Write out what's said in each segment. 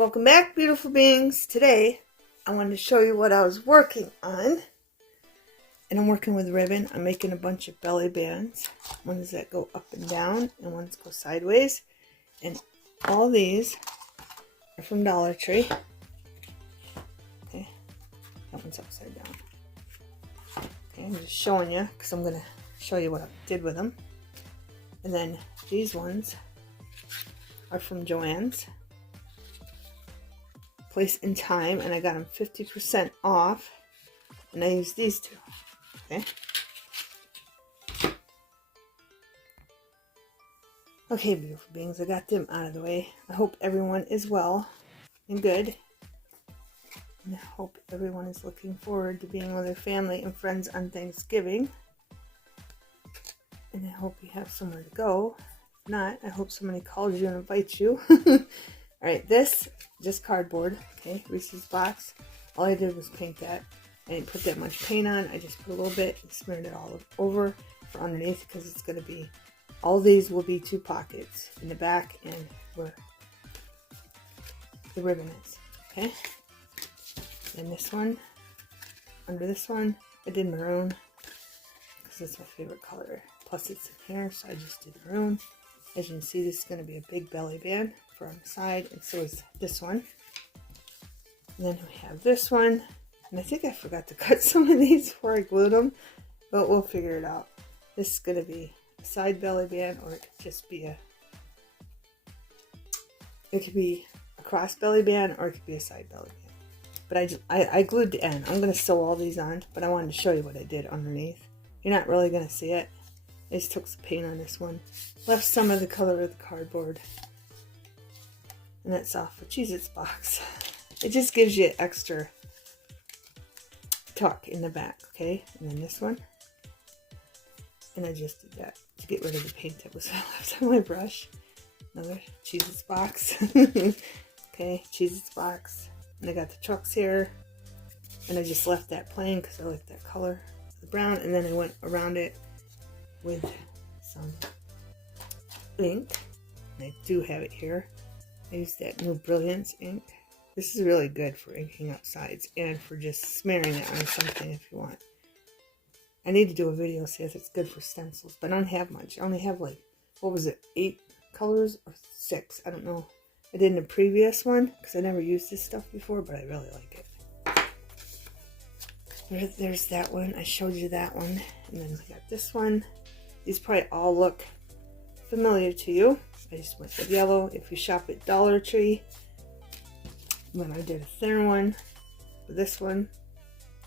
Welcome back, beautiful beings. Today I wanted to show you what I was working on. And I'm working with ribbon. I'm making a bunch of belly bands. Ones that go up and down and ones go sideways. And all these are from Dollar Tree. Okay, that one's upside down. Okay, I'm just showing you because I'm going to show you what I did with them. And then these ones are from Joann's Place in Time, and I got them 50% off, and I used these two. Okay. Okay, beautiful beings, I got them out of the way. I hope everyone is well and good, and I hope everyone is looking forward to being with their family and friends on Thanksgiving. And I hope you have somewhere to go. If not, I hope somebody calls you and invites you. Alright, this, just cardboard, okay, Reese's box. All I did was paint that. I didn't put that much paint on. I just put a little bit and smeared it all over for underneath because it's going to be, all these will be 2 pockets in the back and where the ribbon is, okay? And this one, under this one, I did maroon because it's my favorite color. Plus it's in here, so I just did maroon. As you can see, this is going to be a big belly band for on the side, and so is this one. And then we have this one, and I think I forgot to cut some of these before I glued them, but we'll figure it out. This is going to be a side belly band, or it could just be a cross belly band, or it could be a side belly band. But I glued the end. I'm going to sew all these on, but I wanted to show you what I did underneath. You're not really going to see it. I just took some paint on this one. Left some of the color of the cardboard. And that's off a Cheez-Its box. It just gives you extra tuck in the back, okay? And then this one. And I just did that to get rid of the paint that was left on my brush. Another Cheez-Its box. Okay, Cheez-Its box. And I got the trucks here. And I just left that plain because I like that color. The brown. And then I went around it with some ink. And I do have it here. I used that new Brilliance ink. This is really good for inking up sides and for just smearing it on something if you want. I need to do a video see if it's good for stencils, but I don't have much. I only have like, what was it, 8 colors or 6? I don't know. I did in the previous one because I never used this stuff before, but I really like it. There's that one. I showed you that one. And then we got this one. These probably all look familiar to you. I just went with yellow. If you shop at Dollar Tree, then I did a thinner one with this one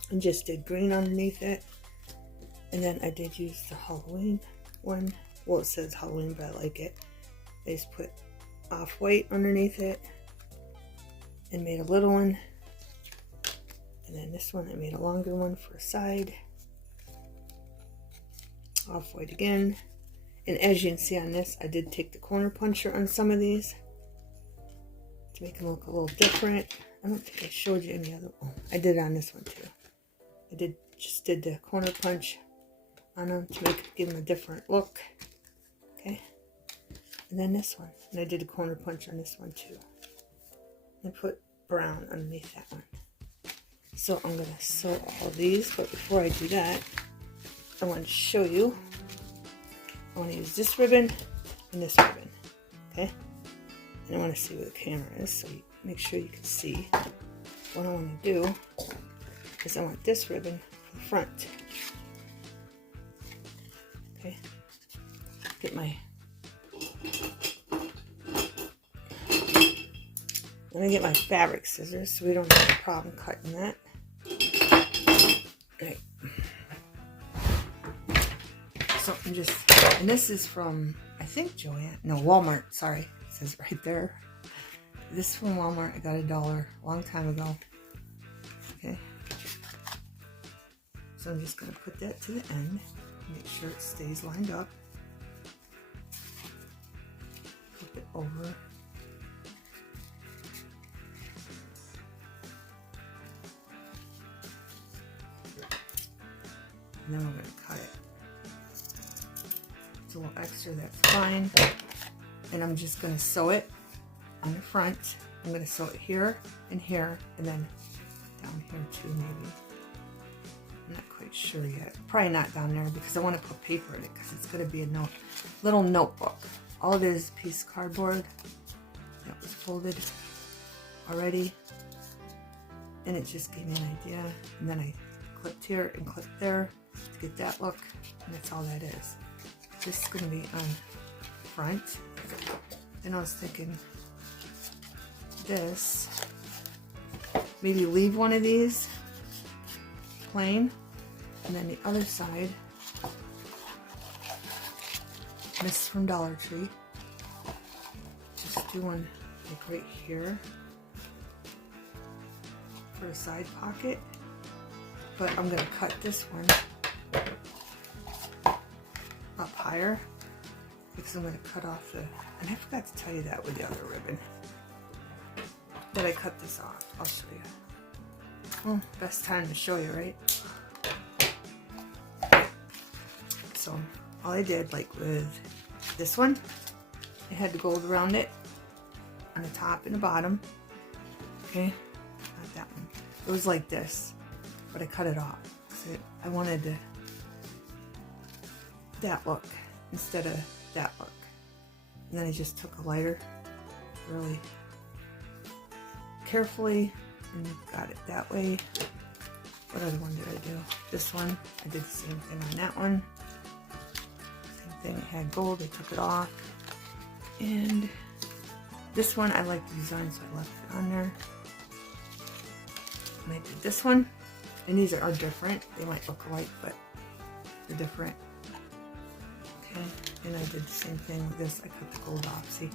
and just did green underneath it. And then I did use the Halloween one. Well, it says Halloween, but I like it. I just put off-white underneath it and made a little one. And then this one, I made a longer one for a side. Off-white again. And as you can see on this, I did take the corner puncher on some of these to make them look a little different. I don't think I showed you any other one. I did it on this one too. I just did the corner punch on them to give them a different look. Okay. And then this one. And I did a corner punch on this one too. And put brown underneath that one. So I'm going to sew all these, but before I do that, I want to show you. I want to use this ribbon and this ribbon, okay? And I want to see where the camera is, so you make sure you can see. What I want to do is I want this ribbon for the front. Okay? Get my... I'm going to get my fabric scissors so we don't have a problem cutting that. Right. So I'm just, and this is from, I think Joann, no, Walmart, sorry, it says right there. This is from Walmart. I got $1 a long time ago. Okay. So I'm just going to put that to the end, make sure it stays lined up. Flip it over. And then we're going to cut it. It's a little extra, that's fine. And I'm just going to sew it on the front I'm going to sew it here, and then down here too, maybe. I'm not quite sure yet. Probably not down there because I want to put paper in it because it's going to be a little notebook. All it is a piece of cardboard that was folded already, and it just gave me an idea. And then I clipped here and clipped there to get that look, and that's all that is. This is going to be on front, and I was thinking this, maybe leave one of these plain, and then the other side, this is from Dollar Tree, just do one like right here for a side pocket, but I'm going to cut this one up higher because I'm going to cut off the, and I forgot to tell you that with the other ribbon, that I cut this off. I'll show you. Well, best time to show you, right? So all I did, like with this one, it had the gold around it on the top and the bottom. Okay, not that one. It was like this, but I cut it off. So I wanted that look instead of that look. And then I just took a lighter, really carefully, and got it that way. What other one did I do? This one, I did the same thing on that one. Same thing, it had gold, I took it off. And this one, I like the design, so I left it on there. And I did this one, and these are different. They might look alike, but they're different. Okay, and I did the same thing with this. I cut the gold off, see?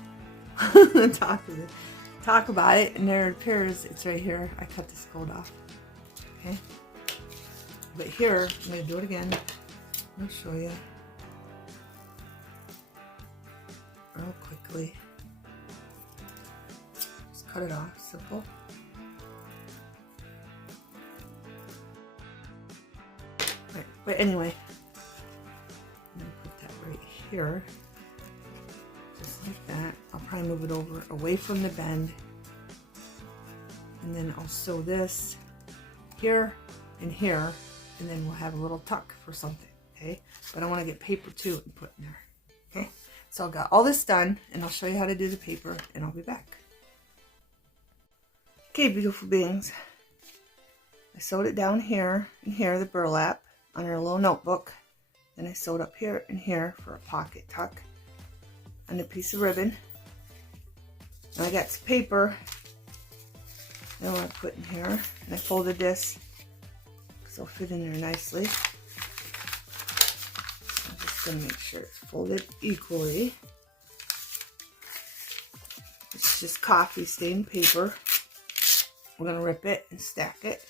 The top of it. Talk about it, and there it appears, it's right here. I cut this gold off. Okay, but here I'm going to do it again. I'll show you real quickly. Just cut it off, simple. Right, but anyway, I'm going to put that right here. Just like that. I'll probably move it over away from the bend, and then I'll sew this here and here, and then we'll have a little tuck for something. Okay, but I want to get paper too and put in there. Okay, so I got all this done, and I'll show you how to do the paper, and I'll be back. Okay, beautiful beings, I sewed it down here and here, the burlap under a little notebook. Then I sewed up here and here for a pocket tuck on a piece of ribbon. And I got some paper that I want to put in here, and I folded this because it'll fit in there nicely. I'm just going to make sure it's folded equally. It's just coffee stained paper. We're going to rip it and stack it.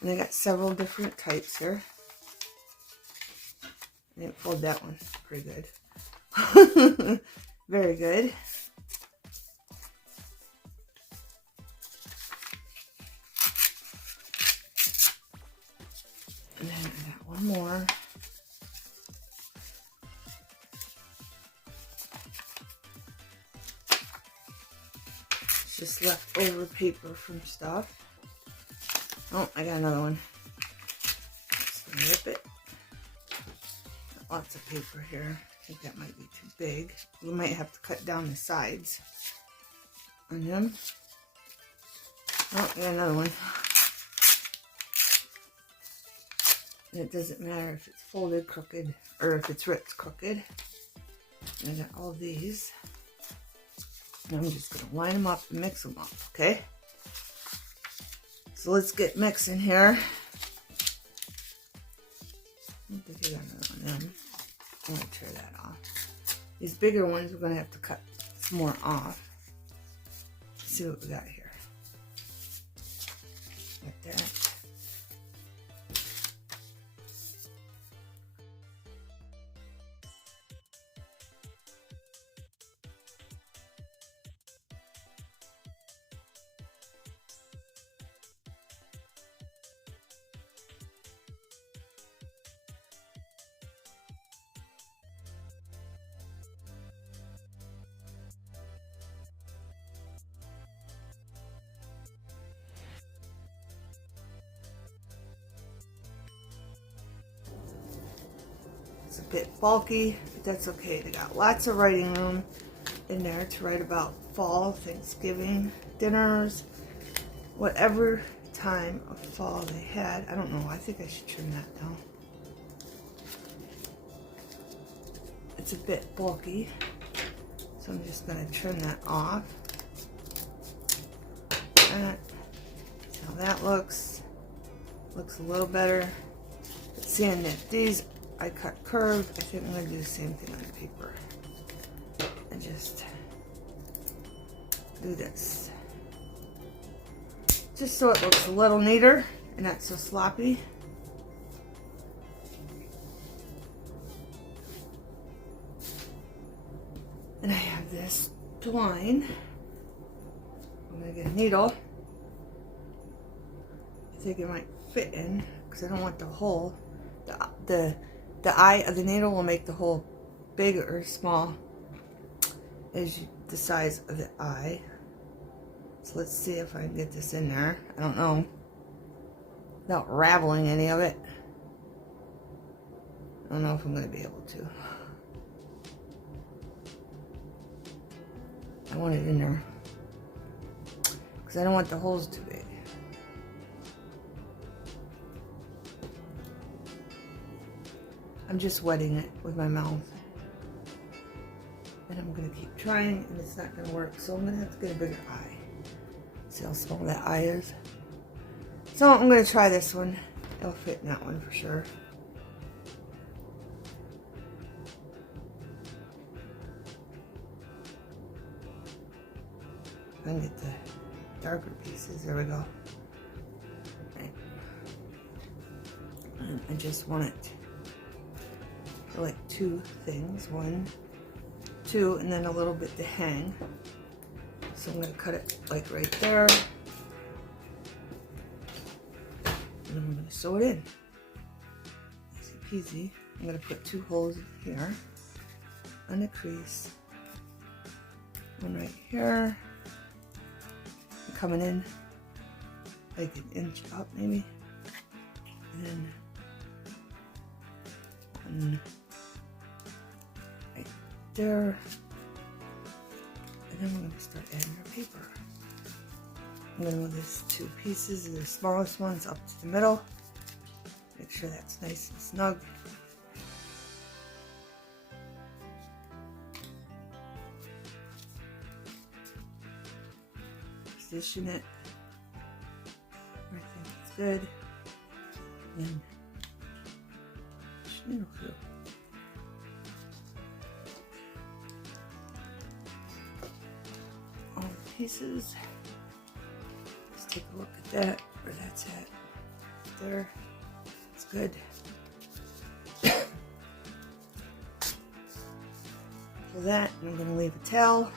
And I got several different types here. I didn't fold that one pretty good. Very good. And then I got one more. It's just leftover paper from stuff. Oh, I got another one. Just gonna rip it. Got lots of paper here. I think that might be too big. We might have to cut down the sides on them. Oh, I got another one. And it doesn't matter if it's folded crooked or if it's ripped crooked. And I got all these. And I'm just going to line them up and mix them up, okay? So let's get mixing here. I don't think I got another one of them. I'm going to tear that off. These bigger ones, we're going to have to cut some more off. Let's see what we got here. Like that. It's a bit bulky, but that's okay. They got lots of writing room in there to write about fall, Thanksgiving, dinners, whatever time of fall they had. I don't know. I think I should trim that down. It's a bit bulky, so I'm just going to trim that off. That. See how that looks. Looks a little better. But seeing that these I cut curved, I think I'm going to do the same thing on the paper. And just do this. Just so it looks a little neater and not so sloppy. And I have this twine. I'm going to get a needle. I think it might fit in because I don't want the hole. The eye of the needle will make the hole big or small as the size of the eye. So let's see if I can get this in there. I don't know. Without raveling any of it. I don't know if I'm going to be able to. I want it in there because I don't want the holes too big. I'm just wetting it with my mouth. And I'm going to keep trying and it's not going to work. So I'm going to have to get a bigger eye. See how small that eye is? So I'm going to try this one. It'll fit in that one for sure. I can get the darker pieces. There we go. Right. And I just want it for like two things. 1, 2, and then a little bit to hang. So I'm going to cut it like right there. And I'm going to sew it in. Easy peasy. I'm going to put 2 holes here on the crease. One right here. Coming in like an inch up maybe, and then one right there, and then we're going to start adding our paper. I'm going to move these 2 pieces, the smallest ones, up to the middle. Make sure that's nice and snug. Position it where I think it's good. And needle through. All the pieces. Let's take a look at that, where that's at. There. It's good. Pull that, and I'm going to leave a tail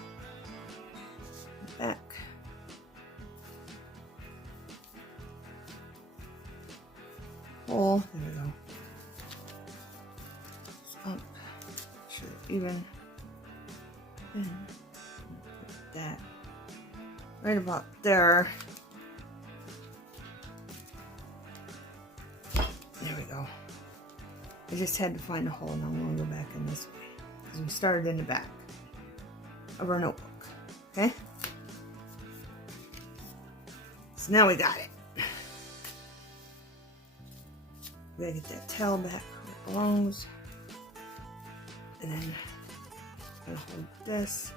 back. Hole. There we go. It's up. Sure, even. And put that right about there. There we go. I just had to find a hole, and I'm going to go back in this way because we started in the back of our notebook. Okay. So now we got it. We gotta get that tail back where it belongs. And then I'm gonna hold this.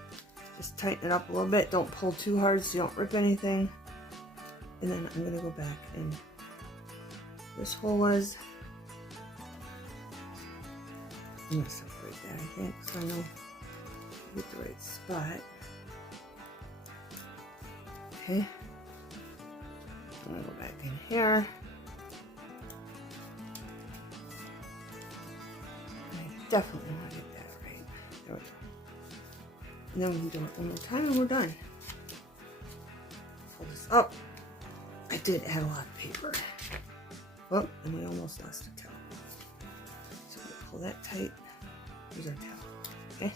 Just tighten it up a little bit. Don't pull too hard so you don't rip anything. And then I'm gonna go back and this hole was. I'm gonna separate that, I think, so I know I get the right spot. Okay. I'm gonna go back in here. Definitely want to get that right. There we go. And then we can do it one more time and we're done. Pull this up. I did add a lot of paper. Oh, and we almost lost a tail. So we'll pull that tight. Here's our tail. Okay.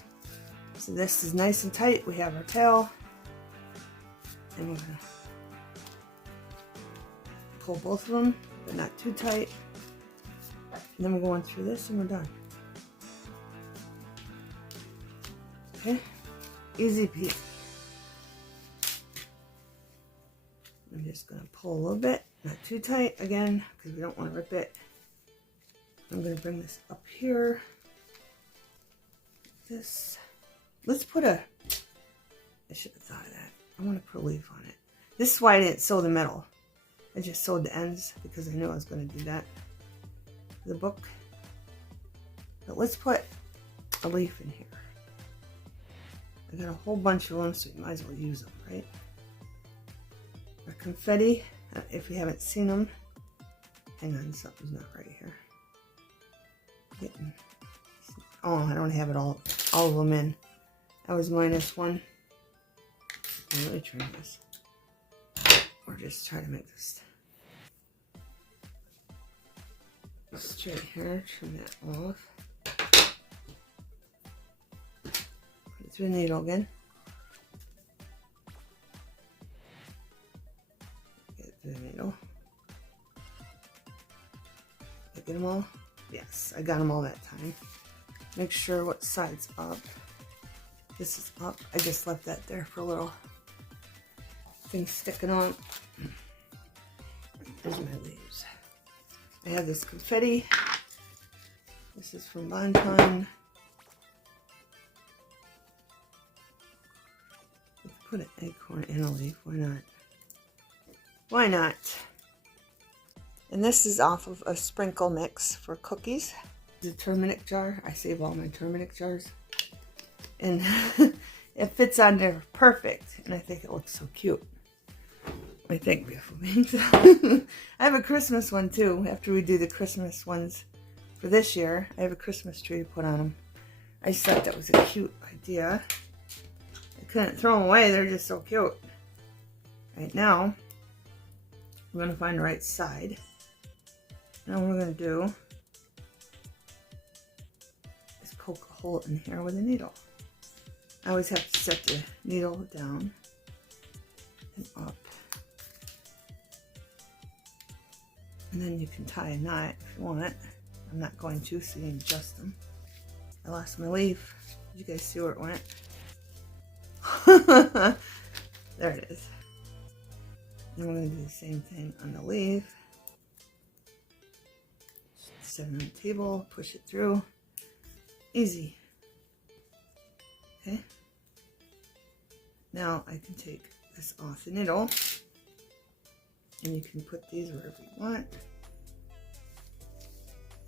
So this is nice and tight. We have our tail. And we're going to pull both of them, but not too tight. And then we're going through this and we're done. Okay, easy peasy. I'm just going to pull a little bit, not too tight again, because we don't want to rip it. I'm going to bring this up here. This, let's put a, I should have thought of that. I want to put a leaf on it. This is why I didn't sew the middle. I just sewed the ends because I knew I was going to do that for the book. But let's put a leaf in here. I got a whole bunch of them, so you might as well use them, right? Our confetti, if you haven't seen them, hang on, something's not right here. Oh, I don't have it all of them in. That was -1. I'm really trying this. Or just try to make this straight here, trim that off. Put it through the needle again. Get it through the needle. Did I get them all? Yes, I got them all that time. Make sure what side's up. This is up. I just left that there for a little thing sticking on. There's my leaves. I have this confetti. This is from Bonton. Let's put an acorn in a leaf. Why not? Why not? And this is off of a sprinkle mix for cookies. The turmeric jar. I save all my turmeric jars. And it fits on there perfect. And I think it looks so cute. I think, beautiful beings. I have a Christmas one too. After we do the Christmas ones for this year, I have a Christmas tree to put on them. I just thought that was a cute idea. I couldn't throw them away. They're just so cute. Right now, I'm going to find the right side. Now what we're going to do is poke a hole in here with a needle. I always have to set the needle down and up. And then you can tie a knot if you want. I'm not going to, so you can adjust them. I lost my leaf. Did you guys see where it went? There it is. Then we're going to do the same thing on the leaf. Set it on the table, push it through. Easy. Okay. Now I can take this off the needle. And you can put these wherever you want.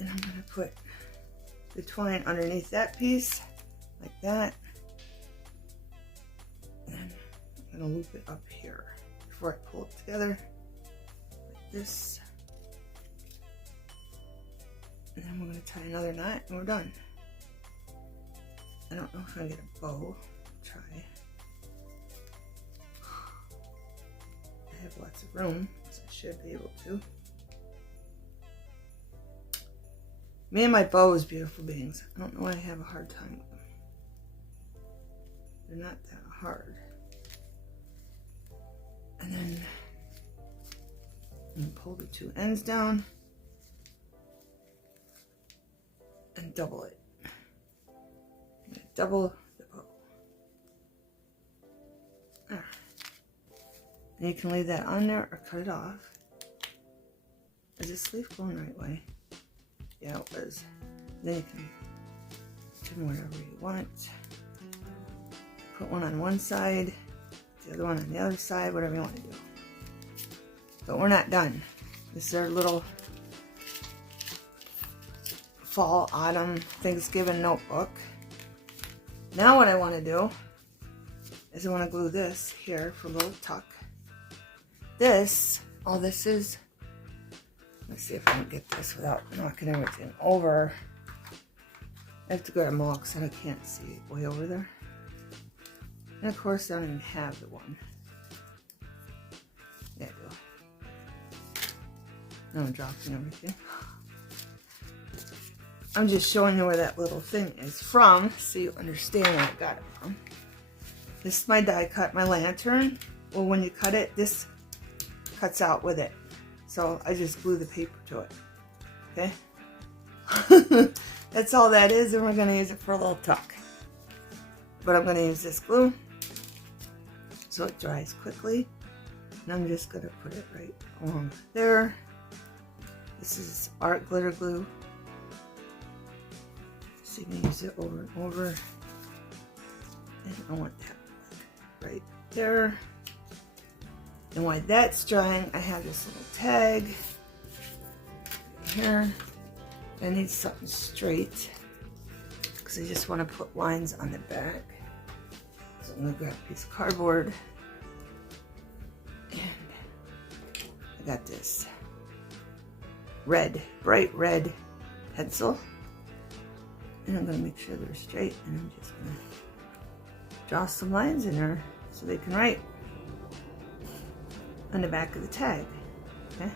And I'm going to put the twine underneath that piece, like that. And I'm going to loop it up here before I pull it together, like this. And then we're going to tie another knot and we're done. I don't know if I get a bow. Try. I have lots of room, so I should be able to. Me and my bows, beautiful beings. I don't know why I have a hard time with them. They're not that hard. And then I'm going to pull the two ends down and double it. I'm going to double the bow. There. And you can leave that on there or cut it off. Is this leaf going the right way? Yeah, it was. Then you can trim whatever you want. Put one on one side, the other one on the other side, whatever you want to do. But we're not done. This is our little fall, autumn, Thanksgiving notebook. Now what I want to do is I want to glue this here for a little tuck. This, all this is, let's see if I can get this without knocking everything over. I have to grab them all because I can't see it way over there. And of course I don't even have the one. Yeah, I do. Now I'm dropping everything. I'm just showing you where that little thing is from so you understand where I got it from. This is my die cut, my lantern. Well, when you cut it, this cuts out with it. So I just glue the paper to it. Okay? That's all that is, and we're going to use it for a little tuck. but I'm going to use this glue so it dries quickly. And I'm just going to put it right along there. This is art glitter glue. So you can use it over and over. And I want that right there. And while that's drying, I have this little tag here. I need something straight because I just want to put lines on the back. So I'm going to grab a piece of cardboard. And I got this red, bright red pencil. And I'm going to make sure they're straight. And I'm just going to draw some lines in there so they can write on the back of the tag. Okay?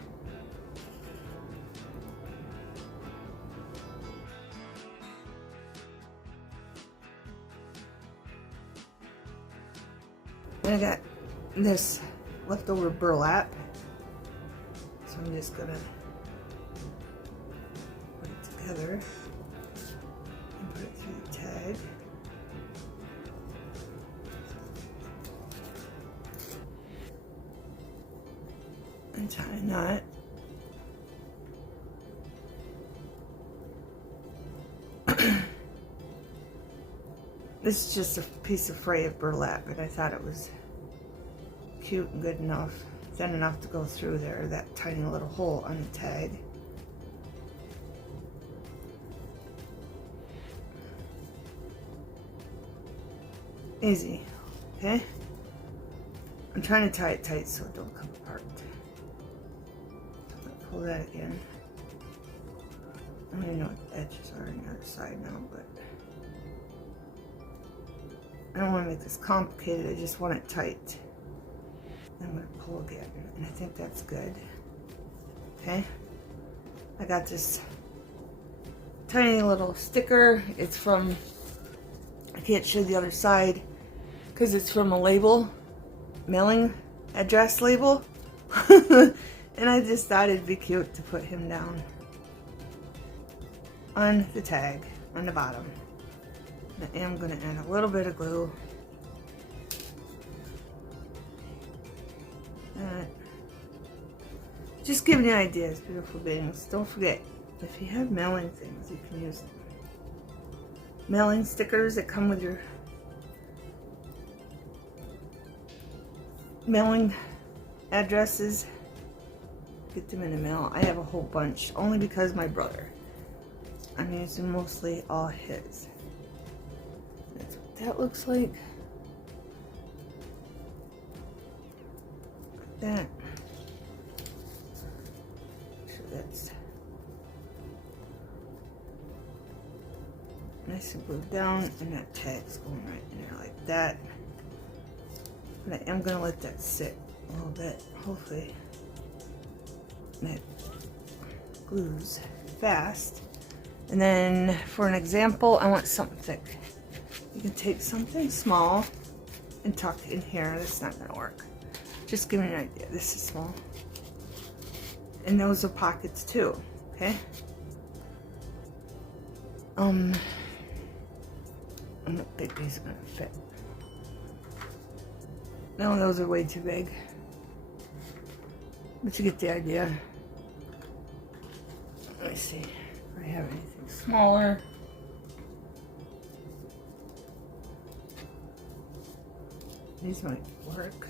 And I got this leftover burlap, so I'm just gonna put it together and put it through the tag. And tie a knot. This is just a piece of fray of burlap, and I thought it was cute and good enough, thin enough to go through there, that tiny little hole on the tag. Easy, okay? I'm trying to tie it tight so it don't come apart. So pull that again. I don't even know what the edges are on the other side now, but I don't want to make this complicated, I just want it tight. I'm going to pull again, and I think that's good. Okay? I got this tiny little sticker. It's from, I can't show the other side because it's from a label, mailing address label. And I just thought it'd be cute to put him down on the tag on the bottom. I am going to add a little bit of glue. Just giving you ideas, beautiful beings. Don't forget, if you have mailing things, you can use them. Mailing stickers that come with your mailing addresses. Get them in the mail. I have a whole bunch, only because my brother. I'm using mostly all his. That's what that looks like. Like that. So that's nice and glued down, and that tag's going right in there like that. And I am gonna let that sit a little bit, hopefully. That glues fast. And then for an example, I want something thick. You can take something small and tuck in here. That's not gonna work. Just give me an idea. This is small. And those are pockets too, okay? I don't think these are gonna fit. No, those are way too big. But you get the idea. Let me see if I have anything smaller. These might work.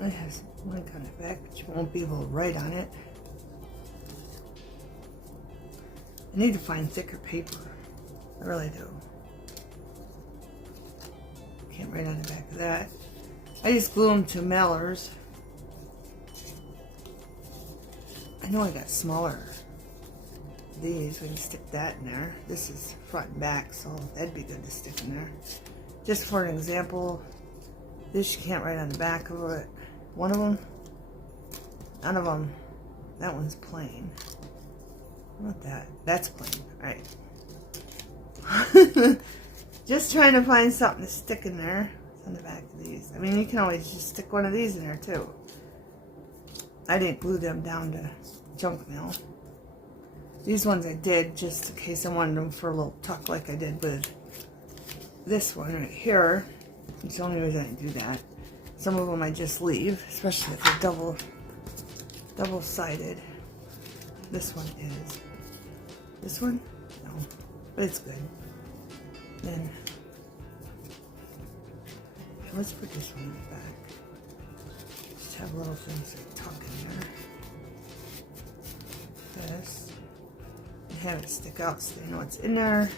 I have some blank on the back, but you won't be able to write on it. I need to find thicker paper. I really do. Can't write on the back of that. I just glue them to mailers. I know I got smaller. These, we can stick that in there. This is front and back, so that'd be good to stick in there. Just for an example, this you can't write on the back of it. One of them, none of them. That one's plain. What about that? That's plain. Alright. Just trying to find something to stick in there. It's on the back of these. I mean, you can always just stick one of these in there too. I didn't glue them down to junk mail. These ones I did just in case I wanted them for a little tuck like I did with this one right here. It's the only reason I do that. Some of them I just leave, especially if they're double-sided. This one is. This one? No, but it's good. Then, let's put this one in the back. Just have little things that tuck in there. This. And have it stick out so they know it's in there.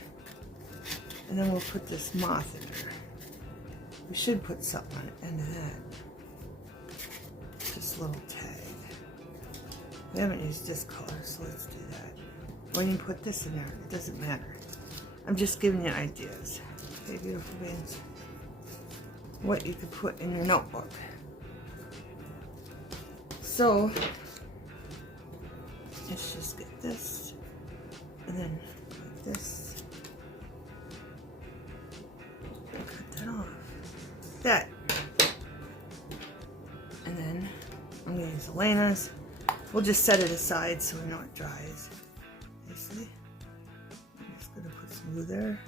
And then we'll put this moth in there. We should put something on the end of that. Just a little tag. We haven't used this color, so let's do that. When you put this in there, it doesn't matter. I'm just giving you ideas. Okay, beautiful beans. What you could put in your notebook. So, let's just get this. And then like this. And cut that off. That. And then I'm going to use Elena's. We'll just set it aside so we know it dries. You see? I'm just going to put some glue there.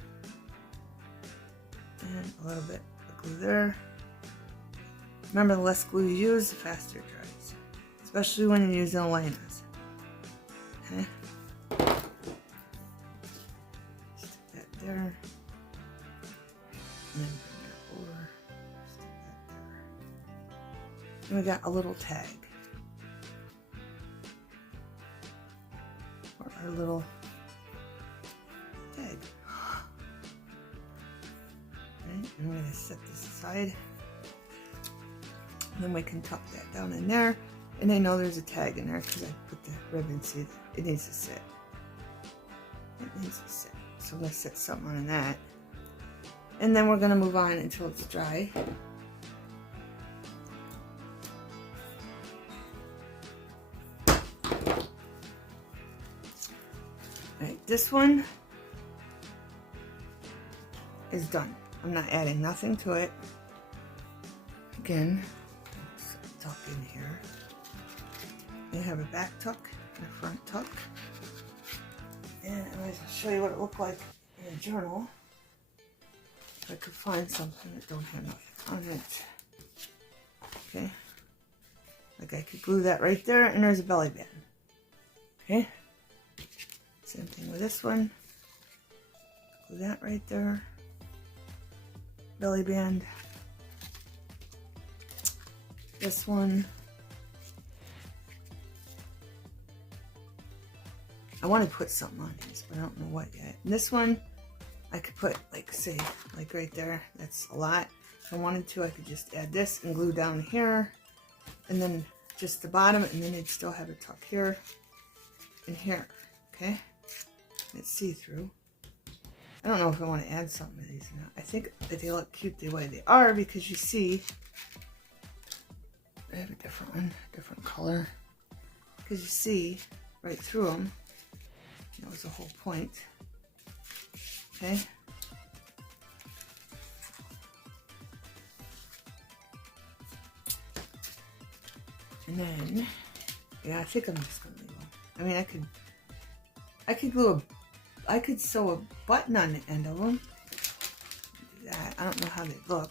And a little bit of glue there. Remember, the less glue you use, the faster it dries. Especially when you're using Elena's. Okay? Stick that there. And then bring that over. Stick that there. And we got a little tag. Our little tag. Okay, and I'm going to set this aside. And then we can tuck that down in there. And I know there's a tag in there because I put the ribbon, see, it needs to sit. It needs to sit. So I'm going to set something on that. And then we're going to move on until it's dry. Alright, this one is done. I'm not adding nothing to it. Again, tuck in here. You have a back tuck and a front tuck. And I'm going to show you what it looked like in a journal. If I could find something that don't have nothing on it. Okay. Like I could glue that right there, and there's a belly band. Okay. Same thing with this one. Glue that right there. Belly band. This one. I want to put something on these, but I don't know what yet. And this one, I could put, like, say, like right there. That's a lot. If I wanted to, I could just add this and glue down here. And then just the bottom, and then you'd still have a tuck here and here. Okay? It's see-through. I don't know if I want to add something to these or not. I think that they look cute the way they are because you see I have a different one, different color. Because you see right through them. That was the whole point. Okay. And then, yeah, I think I'm just gonna leave them. I mean, I could sew a button on the end of them. Do that. I don't know how they look.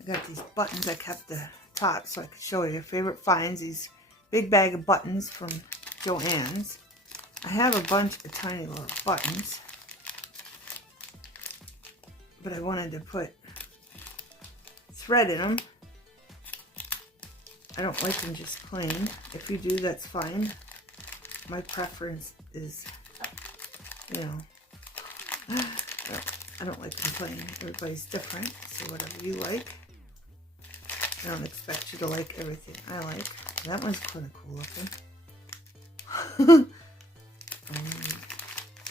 I got these buttons. I kept the top so I could show you your favorite finds. These big bag of buttons from Joann's. I have a bunch of tiny little buttons, but I wanted to put thread in them. I don't like them just plain. If you do, that's fine. My preference is, you know, I don't like them plain. Everybody's different, so whatever you like. I don't expect you to like everything I like. That one's kind of cool looking.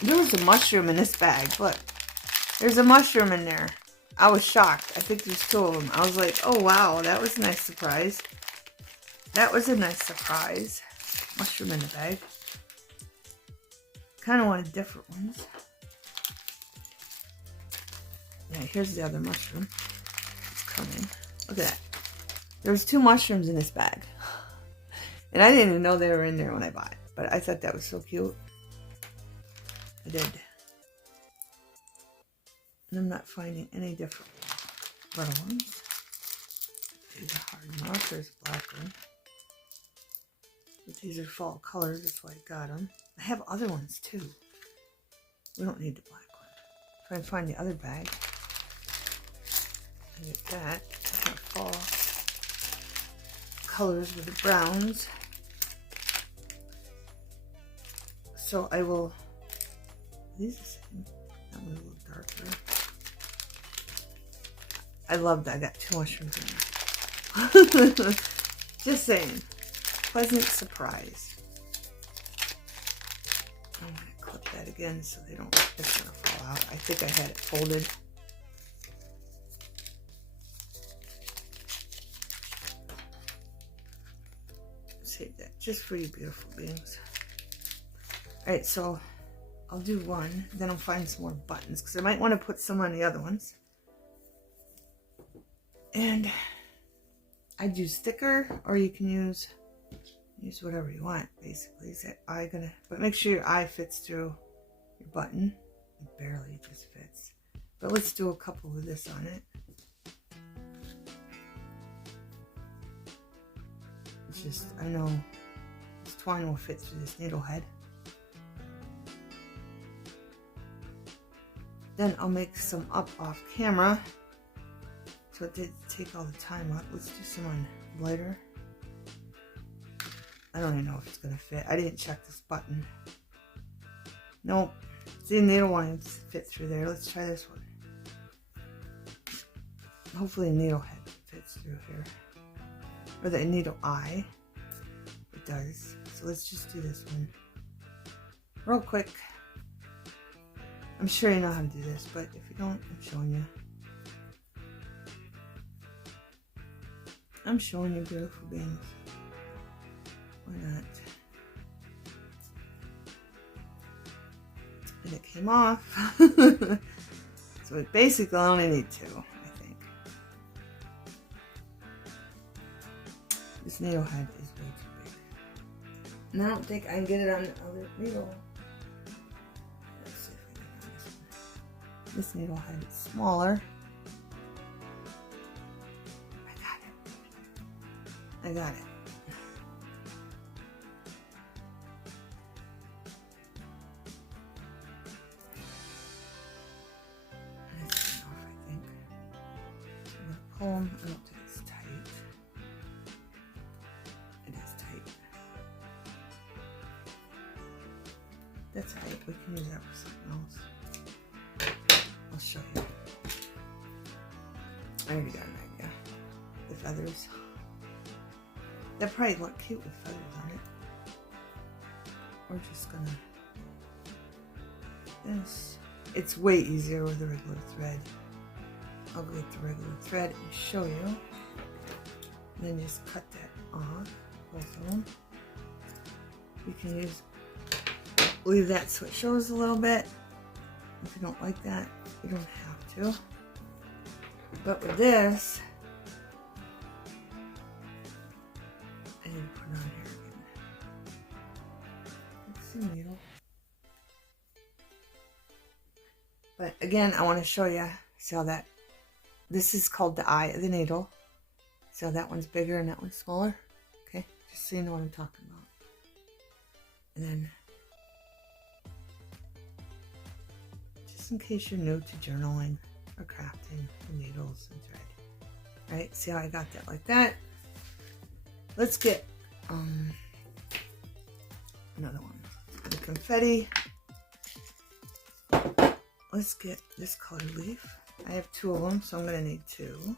There was a mushroom in this bag. Look, there's a mushroom in there. I was shocked. I think there's two of them. I was like, oh wow, that was a nice surprise. That was a nice surprise. Mushroom in the bag. Kind of wanted different ones. Yeah, here's the other mushroom. It's coming. Look at that. There's two mushrooms in this bag. And I didn't even know they were in there when I bought it. But I thought that was so cute. I did. And I'm not finding any different little ones. These are hard enough. There's a black one. But these are fall colors, that's why I got them. I have other ones too. We don't need the black one. Try and find the other bag. I get that. I have fall colors with the browns. So I will. These are the same. That one's a little darker. I love that. I got two mushrooms in there. Just saying. Pleasant surprise. I'm going to clip that again so it's going to fall out. I think I had it folded. Save that just for you beautiful beings. Alright, so I'll do one, then I'll find some more buttons because I might want to put some on the other ones. And I'd use sticker, or you can use whatever you want, basically. Is that eye gonna, but make sure your eye fits through your button. It barely just fits. But let's do a couple of this on it. It's just, I know this twine will fit through this needle head. Then I'll make some up off camera. So it did take all the time up. Let's do some on lighter. I don't even know if it's going to fit. I didn't check this button. Nope. See, the needle lines fit through there. Let's try this one. Hopefully the needle head fits through here. Or the needle eye. It does. So let's just do this one. Real quick. I'm sure you know how to do this, but if you don't, I'm showing you. I'm showing you beautiful beings. Why not? And it came off. So it basically only need two, I think. This needle head is way too big. And I don't think I can get it on the other needle. Let's see if we can get this one. This needle head is smaller. I got it. That's enough, I think. I'm gonna pull them. I don't think it's tight. It is tight. That's right. We can use that for something else. I'll show you. I already got an idea. The feathers. That probably look cute with feathers on it. We're just gonna this. It's way easier with the regular thread. I'll get the regular thread and show you. And then just cut that off, both of them. You can leave that so it shows a little bit. If you don't like that, you don't have to. But with this, I need to put it on here again. It's a needle. But again, I want to show you, see how that, this is called the eye of the needle. See how that one's bigger and that one's smaller? Okay, just so you know what I'm talking about. And then, just in case you're new to journaling or crafting with needles and thread. Right, see how I got that like that? Let's get another one. The confetti. Let's get this colored leaf. I have two of them, so I'm going to need two.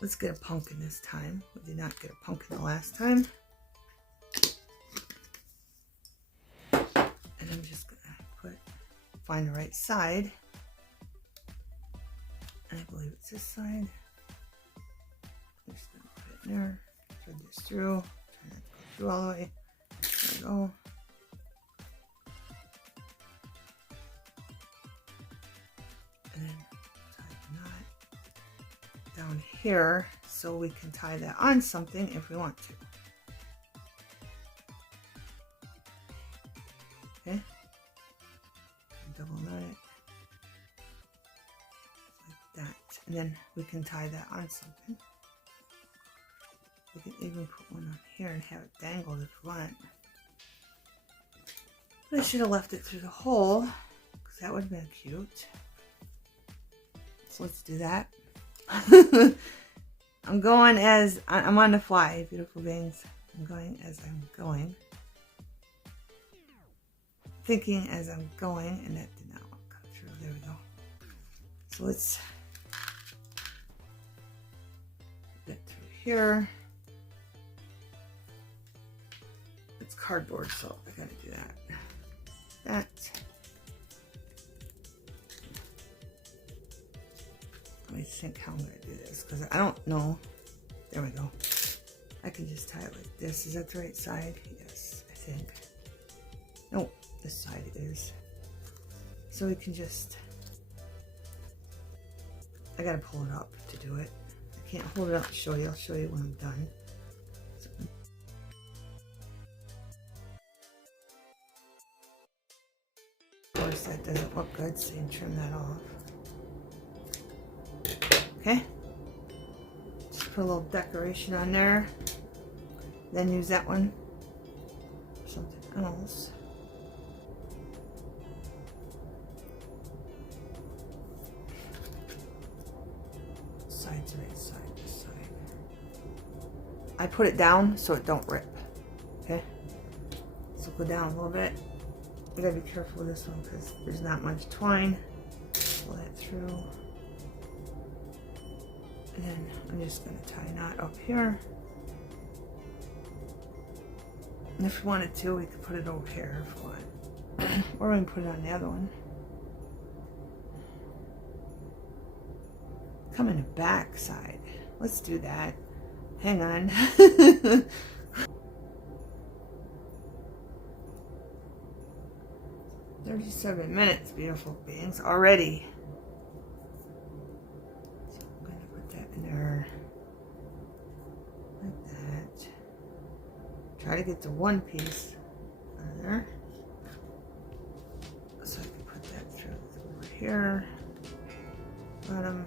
Let's get a pumpkin this time. We did not get a pumpkin the last time. And I'm just going to find the right side. And I believe it's this side. I'm just going to put it in there. Thread this through. Try not to go through all the way. There we go. And then tie the knot down here so we can tie that on something if we want to. Okay. And then we can tie that on something. We can even put one on here and have it dangled if we want. But I should have left it through the hole, because that would have been cute. So let's do that. I'm going as, I'm on the fly, beautiful beings. I'm going as I'm going. Thinking as I'm going, and that did not come through. There we go. So let's put that through here. It's cardboard, so I gotta do that. That. Let me think how I'm gonna do this, because I don't know. There we go. I can just tie it like this. Is that the right side? Yes, I think. No, this side it is. So we can just, I gotta pull it up to do it. I can't hold it up to show you. I'll show you when I'm done. So, of course, that doesn't look good, so you can trim that off. Okay. Just put a little decoration on there. Then use that one for something else. Sides right side, this side. I put it down so it don't rip. Okay? So go down a little bit. You gotta be careful with this one because there's not much twine. Pull that through. And then I'm just gonna tie a knot up here. And if we wanted to, we could put it over here if we want. Or we can put it on the other one. Come in the back side. Let's do that. Hang on. 37 minutes, beautiful beings, already. So I'm going to put that in there. Like that. Try to get the one piece out of there. So I can put that through over here. Bottom.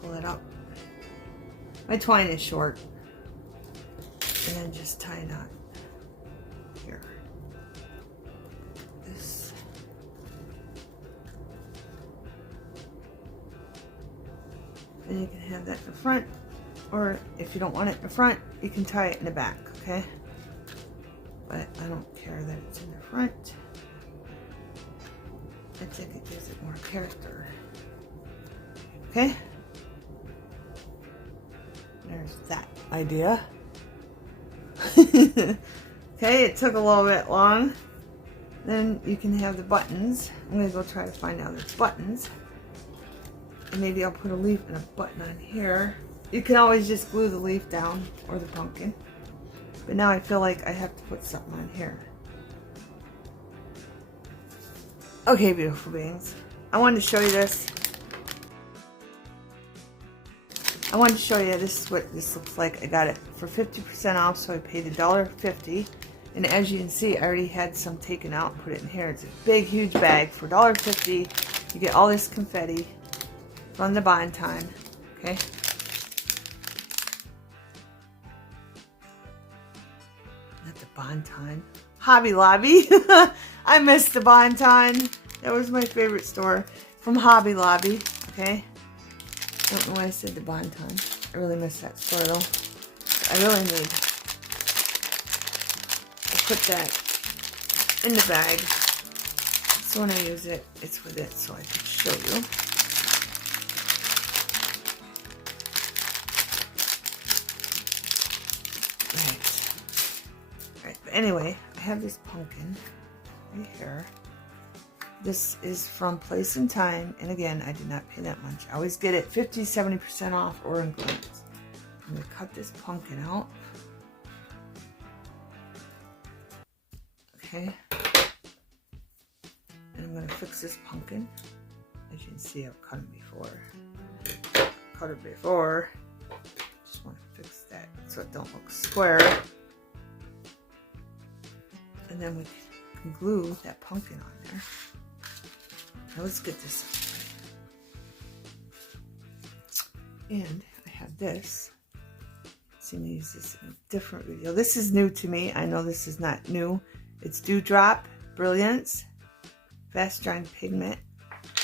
Pull it up. My twine is short. And then just tie a knot here. This. And you can have that in the front. Or if you don't want it in the front, you can tie it in the back, okay? But I don't care that it's in the front. I think it gives it more character. Okay? There's that idea. Okay, it took a little bit long. Then you can have the buttons. I'm going to go try to find out there's buttons. And maybe I'll put a leaf and a button on here. You can always just glue the leaf down or the pumpkin. But now I feel like I have to put something on here. Okay, beautiful beings. I wanted to show you this. I wanted to show you this is what this looks like. I got it for 50% off, so I paid $1.50. And as you can see, I already had some taken out and put it in here. It's a big, huge bag for $1.50. You get all this confetti from the Bon Time. Okay. Not the Bon Time. Hobby Lobby. I missed the Bon Time. That was my favorite store from Hobby Lobby. Okay. I don't know why I said the Bon Time. I really miss that store though. I really need to put that in the bag. So when I use it, it's with it so I can show you. Right, but anyway, I have this pumpkin right here. This is from Place and Time, and again, I did not pay that much. I always get it 50-70% off or in grants. I'm going to cut this pumpkin out. Okay. And I'm going to fix this pumpkin. As you can see, I've cut it before. Cut it before. so it don't look square. And then we can glue that pumpkin on there. Now let's get this right. And I have this. So I'm going to use this in a different video. This is new to me. I know this is not new. It's Dewdrop Brilliance Fast Drying Pigment.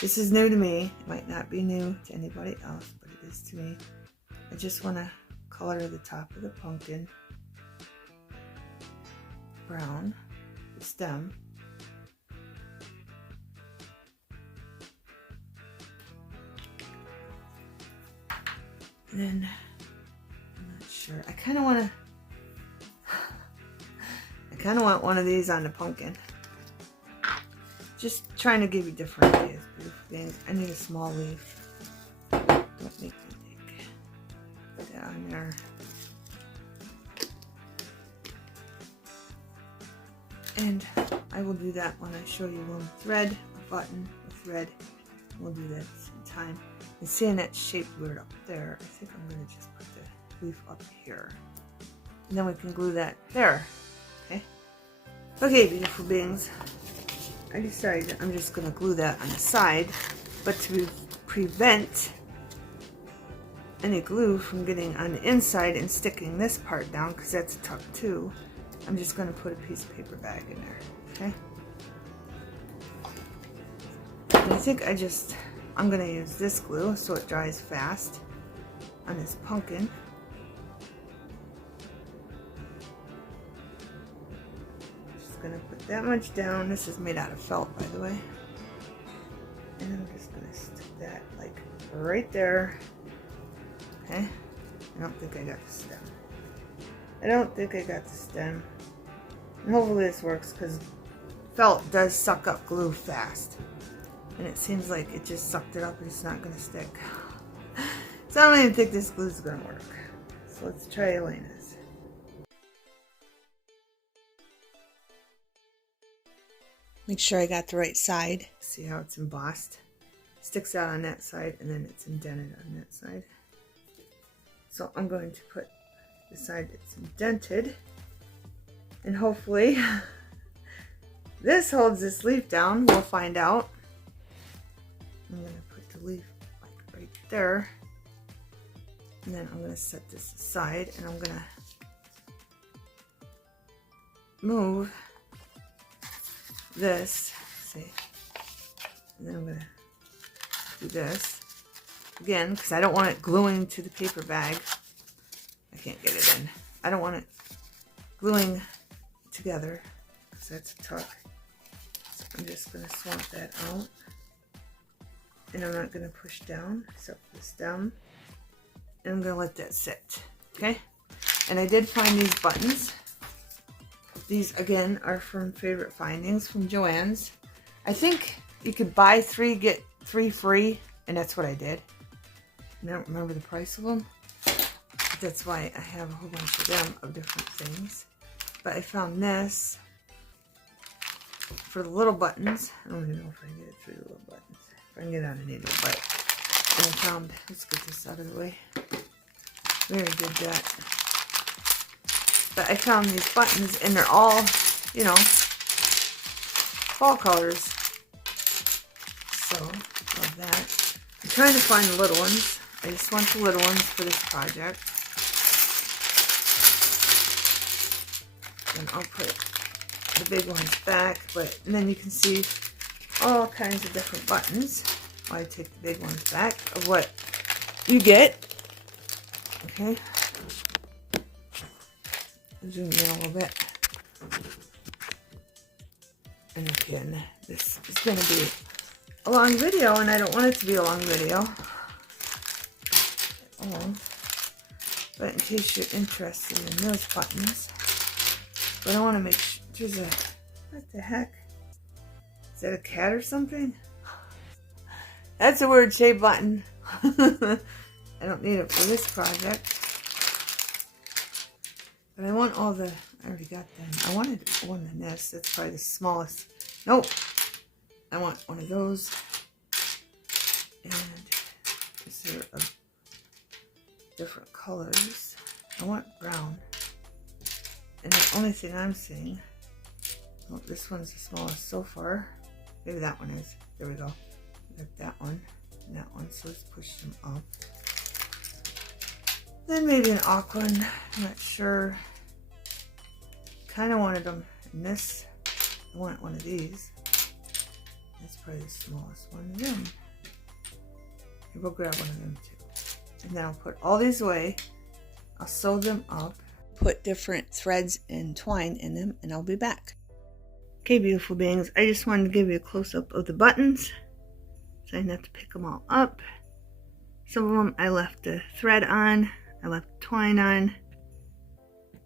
This is new to me. It might not be new to anybody else, but it is to me. I just want to color the top of the pumpkin brown, the stem. And then, I'm not sure. I kind of want one of these on the pumpkin. Just trying to give you different ideas, beautiful things. I need a small leaf. Don't make me think. Put that on there. And I will do that when I show you one thread, a button, a thread. We'll do that at the same time. And seeing that shape weird up there, I think I'm going to just put the leaf up here. And then we can glue that there. Okay? Okay, beautiful beings. I decided I'm just going to glue that on the side. But to prevent any glue from getting on the inside and sticking this part down, because that's tucked too, I'm just going to put a piece of paper bag in there. Okay? And I think I'm going to use this glue so it dries fast on this pumpkin. Just going to put that much down. This is made out of felt, by the way. And I'm just going to stick that like right there. Okay? I don't think I got the stem. I don't think I got the stem. And hopefully this works, because felt does suck up glue fast. And it seems like it just sucked it up and it's not going to stick. So I don't even think this glue is going to work. So let's try Elena's. Make sure I got the right side. See how it's embossed? Sticks out on that side and then it's indented on that side. So I'm going to put the side that's indented. And hopefully this holds this leaf down. We'll find out. I'm going to put the leaf like right there. And then I'm going to set this aside and I'm going to move this. See? And then I'm going to do this again because I don't want it gluing to the paper bag. I can't get it in. I don't want it gluing together because that's a tuck. So I'm just going to swap that out. And I'm not going to push down except for the stem. And I'm going to let that sit. Okay? And I did find these buttons. These, again, are from Favorite Findings from Joann's. I think you could buy 3, get 3 free. And that's what I did. And I don't remember the price of them. But that's why I have a whole bunch of them of different things. But I found this for the little buttons. I don't even know if I can get it through the little buttons. I can get it on a needle, but I found, let's get this out of the way. We already did that. But I found these buttons and they're all, you know, fall colors. So, love that. I'm trying to find the little ones. I just want the little ones for this project. And I'll put the big ones back, and then you can see all kinds of different buttons. I take the big ones back of what you get. Okay. Zoom in a little bit. And again, this is going to be a long video, and I don't want it to be a long video. But in case you're interested in those buttons. But I want to make sure there's a, what the heck? Is that a cat or something? That's a weird shaped button. I don't need it for this project. But I want all the, I already got them. I wanted one in this. That's probably the smallest. Nope. I want one of those. And is there different colors? I want brown. only thing I'm seeing. Oh, this one's the smallest so far. Maybe that one is. There we go. Got that one and that one. So let's push them up. Then maybe an aqua one. I'm not sure. Kind of wanted them in this. I want one of these. That's probably the smallest one of them. We'll grab one of them too. And then I'll put all these away. I'll sew them up. Put different threads and twine in them, and I'll be back. Okay, beautiful beings. I just wanted to give you a close-up of the buttons. So I didn't have to pick them all up. Some of them I left the thread on. I left the twine on.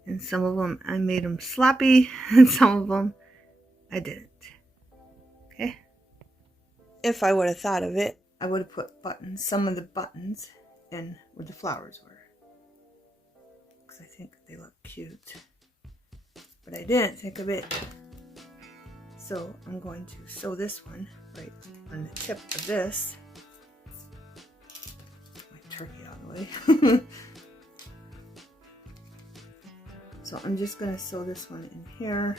And some of them I made them sloppy. And some of them I didn't. Okay. If I would have thought of it, I would have put buttons, some of the buttons in where the flowers were. Because I think they look cute. But I didn't think of it. So I'm going to sew this one right on the tip of this. My turkey out of the way. So I'm just going to sew this one in here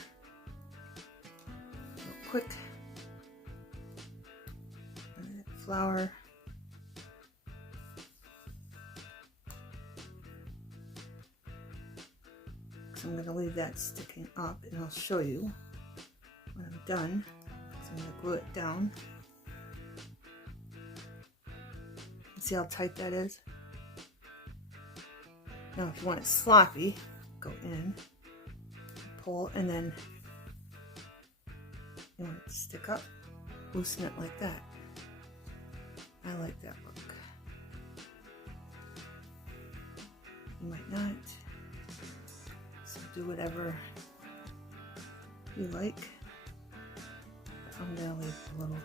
real quick. And that flower. So I'm going to leave that sticking up and I'll show you when I'm done. So I'm going to glue it down. See how tight that is? Now if you want it sloppy, go in, pull, and then you want it to stick up, loosen it like that. I like that look. You might not, so do whatever you like. I'm gonna leave a little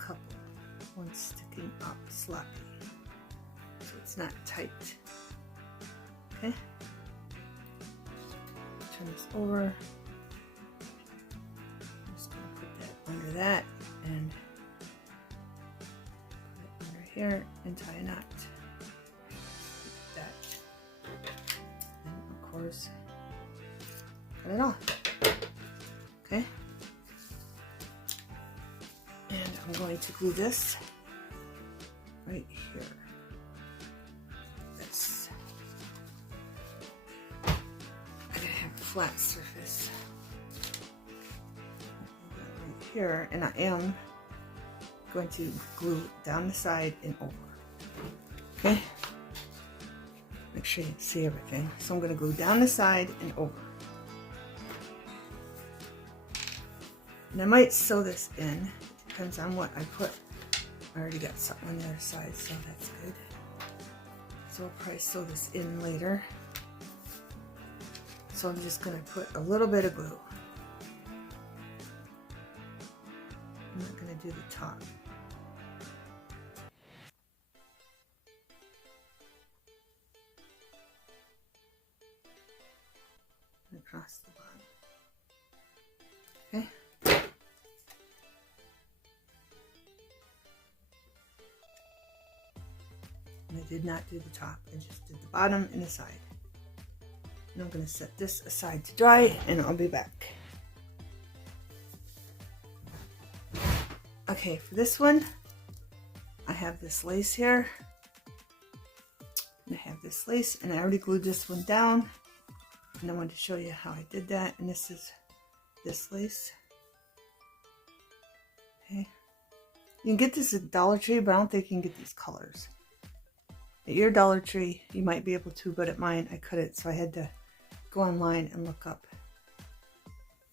couple, one sticking up sloppy, so it's not tight. Okay, turn this over. I'm just going to put that under that and put it under here and tie a knot. Like that. And of course, cut it off. Okay. And I'm going to glue this right here. Flat surface right here, and I am going to glue down the side and over. Okay, make sure you can see everything. So I'm going to glue down the side and over, and I might sew this in. Depends on what I put. I already got something on the other side, so that's good. So I'll probably sew this in later. So I'm just going to put a little bit of glue. I'm not going to do the top. And across the bottom. Okay. And I did not do the top. I just did the bottom and the side. And I'm going to set this aside to dry, and I'll be back. Okay, for this one, I have this lace here. And I have this lace, and I already glued this one down. And I wanted to show you how I did that. And this is this lace. Okay. You can get this at Dollar Tree, but I don't think you can get these colors. At your Dollar Tree, you might be able to, but at mine, I cut it, so I had to go online and look up.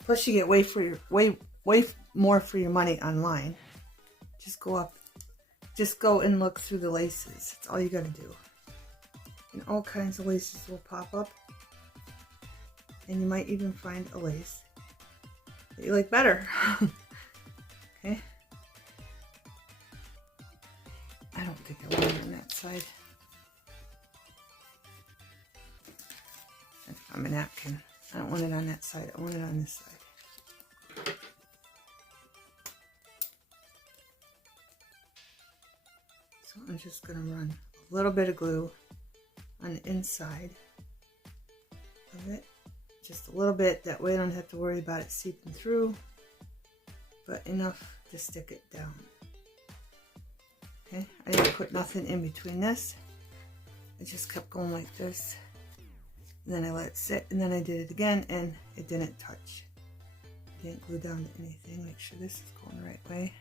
Plus, you get way more for your money online. Just go and look through the laces. That's all you gotta do. And all kinds of laces will pop up. And you might even find a lace that you like better. Okay. I don't think I want it on that side. I'm a napkin. I don't want it on that side. I want it on this side. So I'm just going to run a little bit of glue on the inside of it. Just a little bit, that way I don't have to worry about it seeping through, but enough to stick it down. Okay, I didn't put nothing in between this. I just kept going like this. And then I let it sit, and then I did it again, and it didn't touch. It didn't glue down to anything. Make sure this is going the right way.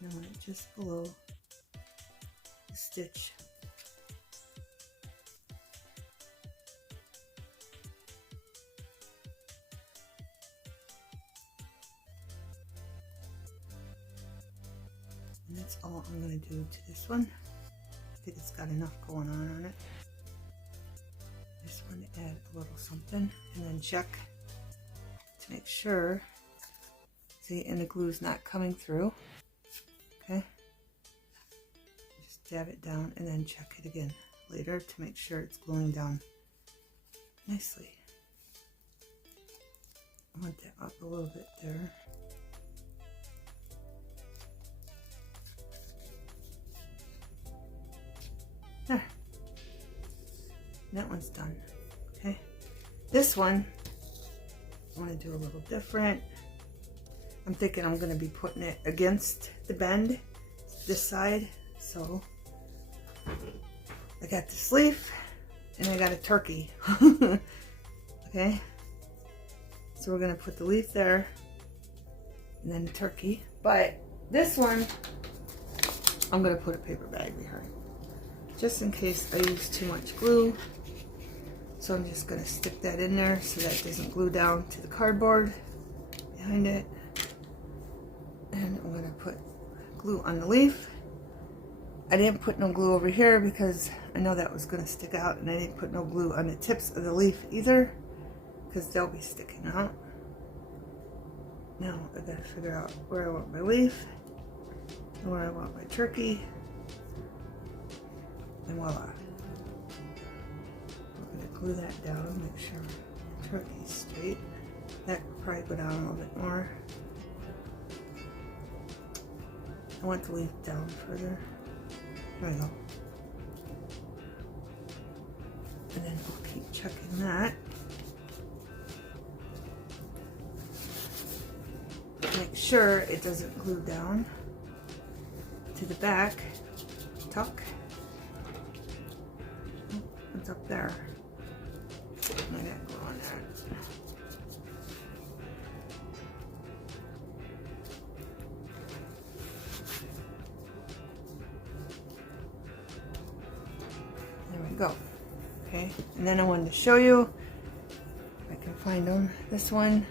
And I want it just below the stitch. And that's all I'm going to do to this one. I think it's got enough going on it. Just want to add a little something and then check to make sure. See, and the glue's not coming through. Okay. Just dab it down and then check it again later to make sure it's gluing down nicely. I want that up a little bit there. There. That one's done. Okay. This one, I want to do a little different. I'm thinking I'm going to be putting it against the bend, this side. So I got this leaf and I got a turkey. Okay. So we're going to put the leaf there and then the turkey. But this one, I'm going to put a paper bag behind, just in case I use too much glue. So I'm just going to stick that in there so that it doesn't glue down to the cardboard behind it. And I'm going to put glue on the leaf. I didn't put no glue over here because I know that was going to stick out, and I didn't put no glue on the tips of the leaf either because they'll be sticking out. Now I got to figure out where I want my leaf and where I want my turkey. And voila. I'm going to glue that down, make sure the turkey's straight. That will probably go down a little bit more. I want the leaf down further. There we go. And then I'll keep checking that. Make sure it doesn't glue down to the back. Tuck. It's up there. I got glue on there. There we go. Okay, and then I wanted to show you, if I can find them, this one.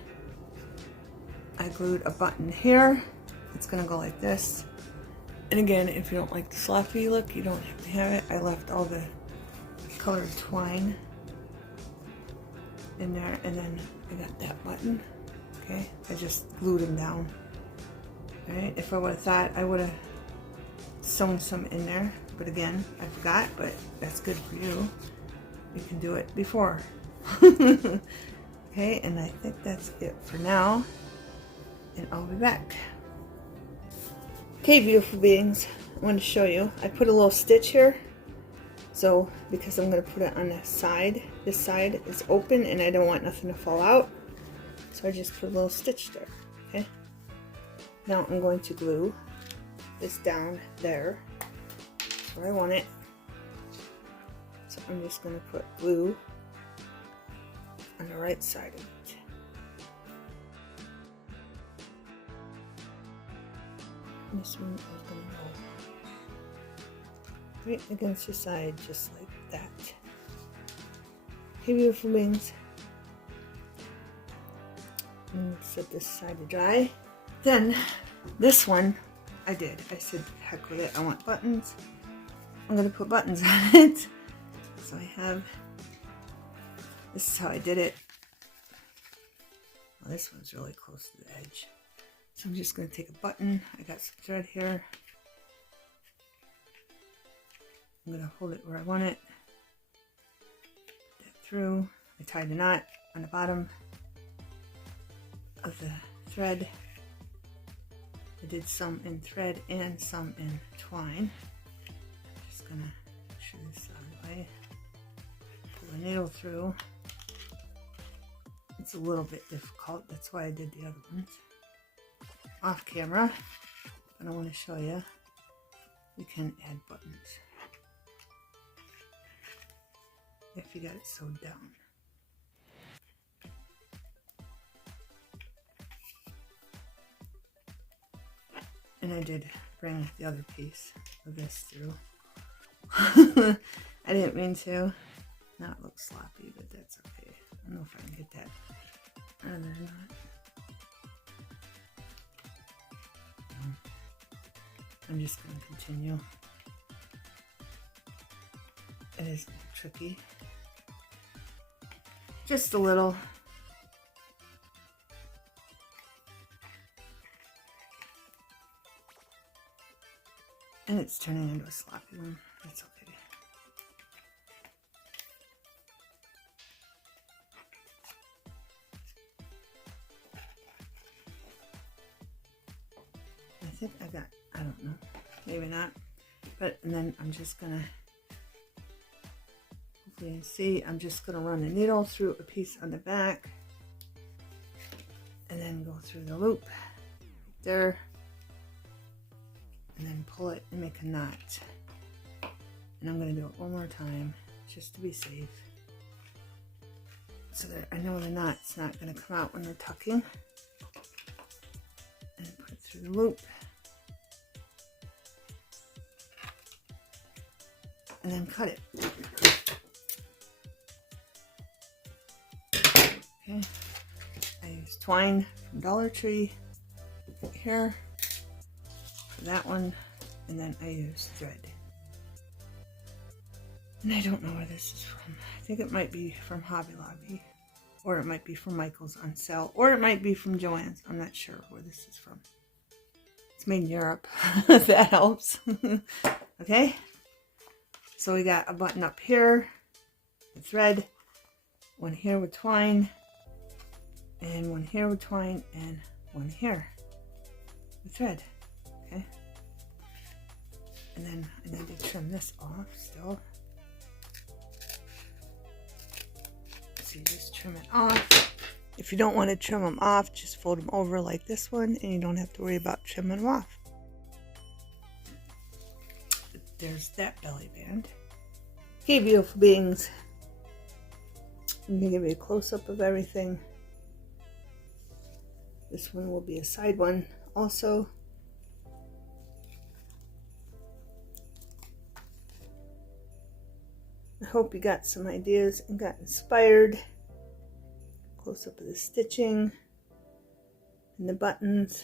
I glued a button here. It's gonna go like this. And again, if you don't like the sloppy look, you don't have to have it. I left all the colored twine in there, and then I got that button. Okay, I just glued them down. Alright, if I would have thought, I would have sewn some in there, but again, I forgot, but that's good for you. You can do it before. Okay, and I think that's it for now, and I'll be back. Okay, beautiful beings, I want to show you. I put a little stitch here. So, because I'm going to put it on the side, this side is open and I don't want nothing to fall out. So I just put a little stitch there, okay? Now I'm going to glue this down there where I want it. So I'm just going to put glue on the right side of it. And this one is going to go right against the side, just like that. Okay, beautiful beings. And set this side to dry. Then this one, I said, heck with it. I want buttons. I'm gonna put buttons on it. So I have. This is how I did it. Well, this one's really close to the edge. So I'm just gonna take a button. I got some thread here. I'm going to hold it where I want it, put that through. I tied a knot on the bottom of the thread. I did some in thread and some in twine. just gonna show this other way. Pull the needle through. It's a little bit difficult, that's why I did the other ones off camera. But I want to show you, you can add buttons if you got it sewed down. And I did bring the other piece of this through. I didn't mean to. Now it looks sloppy, but that's okay. I don't know if I can get that out of there or not. I'm just going to continue. It is tricky. Just a little. And it's turning into a sloppy one. That's okay. I think I got, I don't know, maybe not. But, and then I'm just gonna, hopefully you can see, I'm just gonna run a needle through a piece on the back. And then go through the loop there. And then pull it and make a knot. And I'm going to do it one more time just to be safe, so that I know the knot's not going to come out when we're tucking. And put it through the loop. And then cut it. Okay. I use twine from Dollar Tree here. That one, and then I use thread. And I don't know where this is from. I think it might be from Hobby Lobby, or it might be from Michael's on sale, or it might be from Joann's. I'm not sure where this is from. It's made in Europe, if that helps. Okay, so we got a button up here, the thread, one here with twine, and one here with twine, and one here with thread. Okay, and then I need to trim this off still. So you just trim it off. If you don't want to trim them off, just fold them over like this one, and you don't have to worry about trimming them off. There's that belly band. Okay, beautiful beings. I'm going to give you a close-up of everything. This one will be a side one also. I hope you got some ideas and got inspired. Close up of the stitching and the buttons.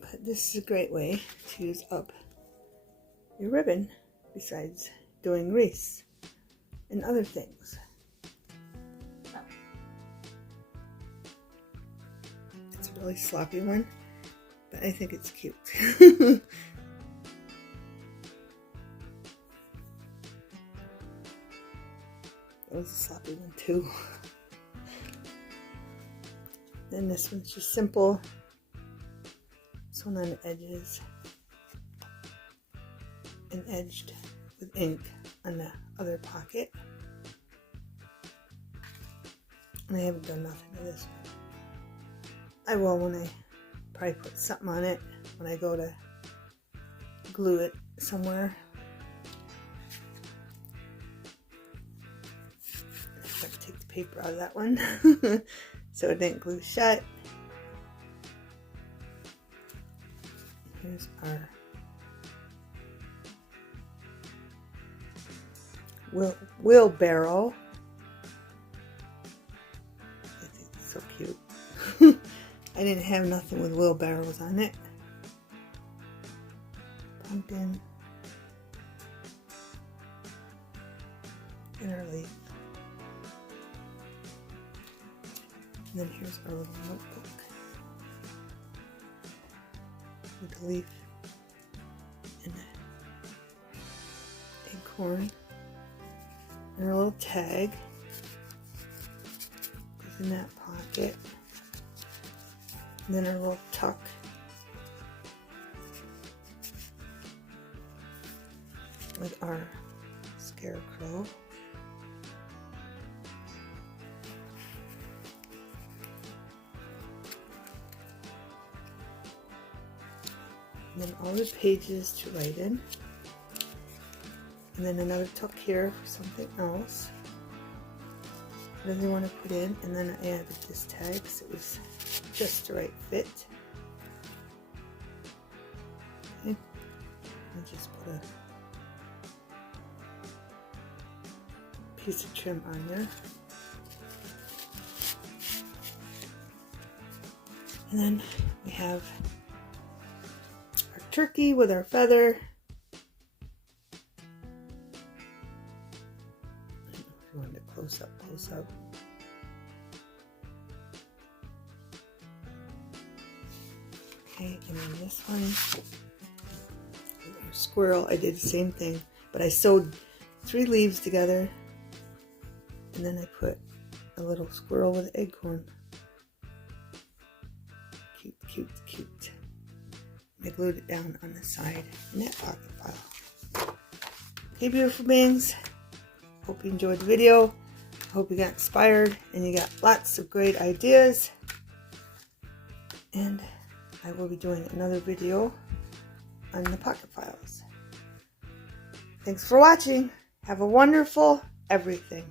But this is a great way to use up your ribbon besides doing wreaths and other things. It's a really sloppy one, but I think it's cute. That was a sloppy one too. Then this one's just simple. This one on the edges and edged with ink on the other pocket. And I haven't done nothing to this one. I will when I probably put something on it when I go to glue it somewhere. I have to take the paper out of that one so it didn't glue shut. Here's our wheelbarrow. I think it's so cute. I didn't have nothing with wheelbarrows on it. Pumpkin. And our leaf. And then here's our little notebook with the leaf and the acorn. And our little tag goes in that pocket. And then our little tuck with our scarecrow. And then all the pages to write in. And then another tuck here for something else. Whatever you want to put in. And then I added this tag because it was just the right fit. Okay. And just put a piece of trim on there. And then we have our turkey with our feather. I don't know if you wanted to close up, close up. Okay, and then this one, our squirrel, I did the same thing, but I sewed 3 leaves together, and then I put a little squirrel with an acorn. Cute, cute, cute. I glued it down on the side in that pocket file. Okay, beautiful beings. Hope you enjoyed the video. Hope you got inspired and you got lots of great ideas. And I will be doing another video on the pocket files. Thanks for watching. Have a wonderful everything.